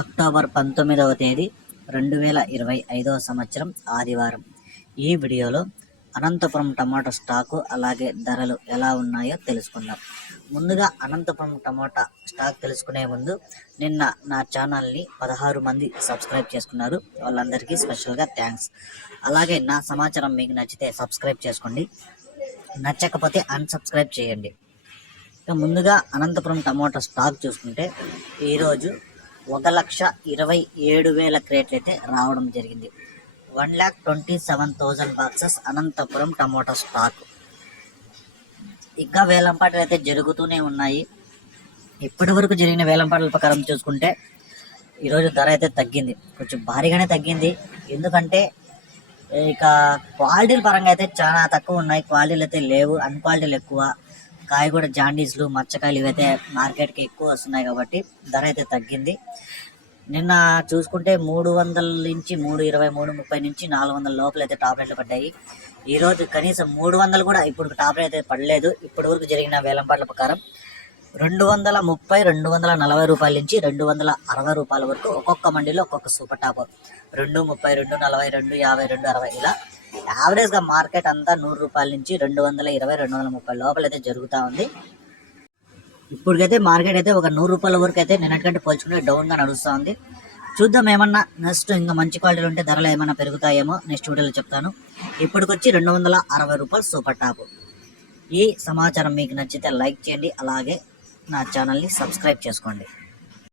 October పంతొమ్మిదవ తేదీ రెండు వేల ఇరవై ఐదవ సంవత్సరం ఆదివారం. ఈ వీడియోలో అనంతపురం టమాటా స్టాకు అలాగే ధరలు ఎలా ఉన్నాయో తెలుసుకుందాం. ముందుగా అనంతపురం టమాటా స్టాక్ తెలుసుకునే ముందు నిన్న నా ఛానల్ని పదహారు మంది సబ్స్క్రైబ్ చేసుకున్నారు. వాళ్ళందరికీ స్పెషల్గా థ్యాంక్స్. అలాగే నా సమాచారం మీకు నచ్చితే సబ్స్క్రైబ్ చేసుకోండి. నచ్చకపోతే అన్సబ్స్క్రైబ్ చేయండి. ఇక ముందుగా అనంతపురం టమాటా స్టాక్ చూసుకుంటే ఈరోజు ఒక లక్ష ఇరవై ఏడు వేల క్రేట్లు అయితే రావడం జరిగింది. One lakh twenty seven thousand boxes Anantapuram tomato stock. ఇంకా వేలంపాటలు అయితే జరుగుతూనే ఉన్నాయి. ఇప్పటి వరకు జరిగిన వేలంపాటల ప్రకారం చూసుకుంటే ఈరోజు ధర అయితే తగ్గింది. కొంచెం భారీగానే తగ్గింది. ఎందుకంటే ఇక క్వాలిటీల పరంగా అయితే చాలా తక్కువ ఉన్నాయి. క్వాలిటీలు అయితే లేవు. అన్క్వాలిటీలు ఎక్కువ. కాయ కూడా జాండీస్లు మచ్చకాయలు ఇవైతే మార్కెట్కి ఎక్కువ వస్తున్నాయి కాబట్టి ధర అయితే తగ్గింది. నిన్న చూసుకుంటే మూడు వందల నుంచి మూడు ఇరవై మూడు ముప్పై నుంచి నాలుగు వందల లోపల అయితే టాప్ రేట్లు పడ్డాయి. ఈ రోజు కనీసం మూడు వందలు కూడా ఇప్పుడు టాప్ రేట్ అయితే పడలేదు. ఇప్పటి వరకు జరిగిన వేలంపాట్ల ప్రకారం రెండు వందల ముప్పై రెండు వందల నలభై రూపాయల నుంచి రెండు వందల అరవై రూపాయల వరకు ఒక్కొక్క మండీలో ఒక్కొక్క సూపర్ టాప్. రెండు ముప్పై రెండు నలభై రెండు యాభై రెండు అరవై ఇలా యావరేజ్గా మార్కెట్ అంతా నూరు రూపాయల నుంచి రెండు వందల ఇరవై రెండు వందల ముప్పై లోపల అయితే జరుగుతూ ఉంది. ఇప్పటికైతే మార్కెట్ అయితే ఒక నూరు రూపాయల వరకు అయితే నిన్నటికంటే పోల్చుకుంటే డౌన్గా నడుస్తూ ఉంది. చూద్దాం ఏమన్నా నెక్స్ట్ ఇంకా మంచి క్వాలిటీలు ఉంటే ధరలు ఏమైనా పెరుగుతాయేమో నెక్స్ట్ వీడియోలో చెప్తాను. ఇప్పటికొచ్చి రెండు వందల అరవై రూపాయలు సూపర్ టాప్ ఈ సమాచారం మీకు నచ్చితే లైక్ చేయండి. అలాగే నా ఛానల్ని సబ్స్క్రైబ్ చేసుకోండి.